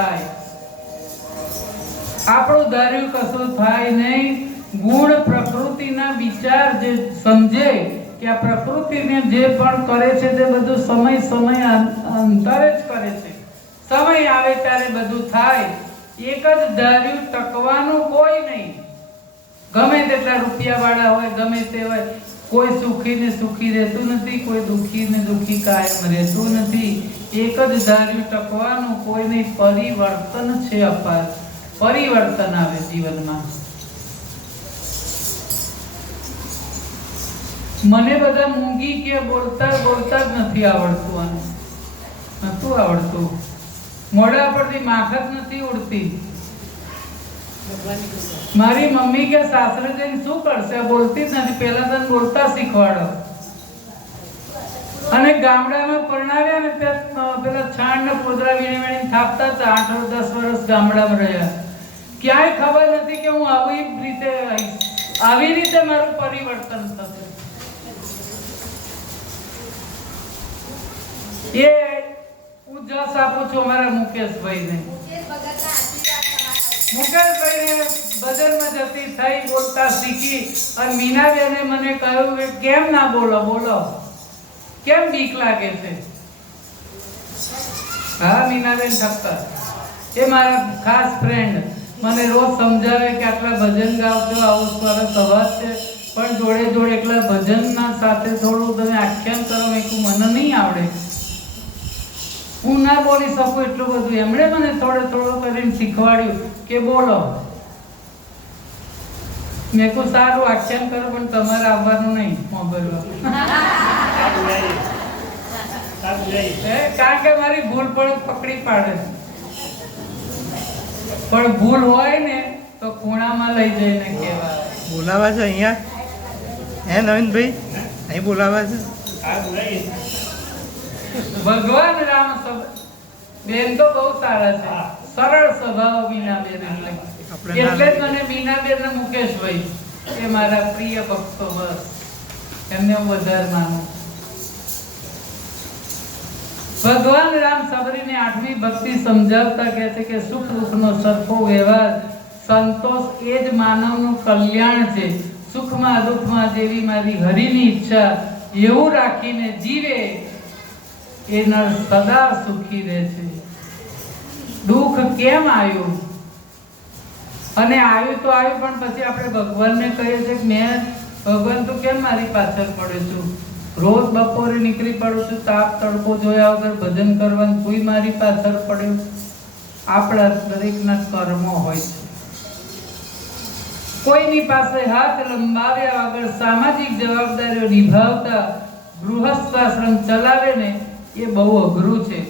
થાય. આપણું ધાર્યું કશું થાય નહીં. ગુણ પ્રકૃતિના વિચાર જે સમજે કે આ પ્રકૃતિને જે પણ કરે છે તે બધું સમય અંતરે જ કરે છે. સમય આવે ત્યારે બધું થાય. એક જ ધાર્યું ટકવાનું કોઈ નહીં. ગમે તેટલા રૂપિયા વાળા હોય, ગમે તે હોય, કોઈ સુખી ને સુખી રહેતું નથી, કોઈ દુખી ને દુખી કાયમ રહેતું નથી. એક જ ધાર્યું ટકવાનું કોઈ નહીં. પરિવર્તન છે અપાર. પરિવર્તન આવે જીવનમાં. મને બધા મૂંગી કે બોલતા બોલતા જ નથી આવડતું. આનું નતું આવડતું. મોઢા પરથી માખત નથી ઉડતી. મારી મમ્મી કે સાસરે જઈને શું કરશે, બોલતી જ નથી. પહેલા તને બોલતા શીખવાડો. અને ગામડામાં પરણાવ્યા ને ત્યાં પેલા છાણ ને પોદરા વીણી થાપતા હતા. 8-10 વર્ષ ગામડામાં રહ્યા. ક્યાંય ખબર નથી કે હું આવી રીતે મારું પરિવર્તન થશે. એ હું જસ આપું છું અમારા મુકેશભાઈને. મુકેશભાઈને બજારમાં જતી થઈ, બોલતા શીખી. અને મીનાબેને મને કહ્યું કે કેમ ના બોલો, કેમ બીક લાગે છે? હા, મીનાબેન ઠક્કર એ મારા ખાસ ફ્રેન્ડ મને રોજ સમજાવે કે આટલા ભજન ગાવતો, આવો સરસ અવાજ છે, પણ જોડે જોડે એકલા ભજનના સાથે થોડું તમે આખ્યાન કરો. મેં કહ્યું મને નહીં આવડે, હું ના બોલી શકું એટલું બધું. એમણે મને થોડો કરીને શીખવાડ્યું કે બોલો. મેં કહું સારું આખ્યાન કરો, પણ તમારે આવવાનું નહીં મોબાઈલમાં. કારણ કે મારી ભૂલ પણ પકડી પાડે. પણ ભૂલ હોય ને તો ખૂણામાં લઈ જઈને કહેવાય. બોલાવા છે અહીંયા? હે નવીનભાઈ, અહીં બોલાવા છે. ભગવાન રામ બેન તો બહુ સારા છે, સરળ સ્વભાવ મીનાબેન. એટલે જ મને મીનાબેન ને મુકેશભાઈ એ મારા પ્રિય ભક્તો. બસ એમને હું વધારે માનું. ભગવાન રામ સબરીને 8મી ભક્તિ સમજાવતા કહે છે કે સુખ દુઃખનો સરખો વ્યવહાર, સંતોષ એ જ માનવનું કલ્યાણ છે. સુખમાં દુઃખમાં જેવી મારી હરિની ઈચ્છા એવું રાખીને જીવે એ નર સદા સુખી રહે છે. દુઃખ કેમ આવ્યું? અને આવ્યું તો આવ્યું, પણ પછી આપણે ભગવાનને કહીએ છીએ કે મેં ભગવાન તો કેમ મારી પાછળ પડ્યો છું? રોજ બપોરે નીકળી પડું છું, તાપ તડકો જોયા વગર ભજન કરવાનું, કોઈ મારી પાછળ પડ્યું? આપણા દરેકના કર્મો હોય છે. કોઈની પાસે હાથ લંબાવ્યા વગર સામાજિક જવાબદારીઓ નિભાવતા ગૃહસ્થાશ્રમ ચલાવે ને એ બહુ અઘરું છે.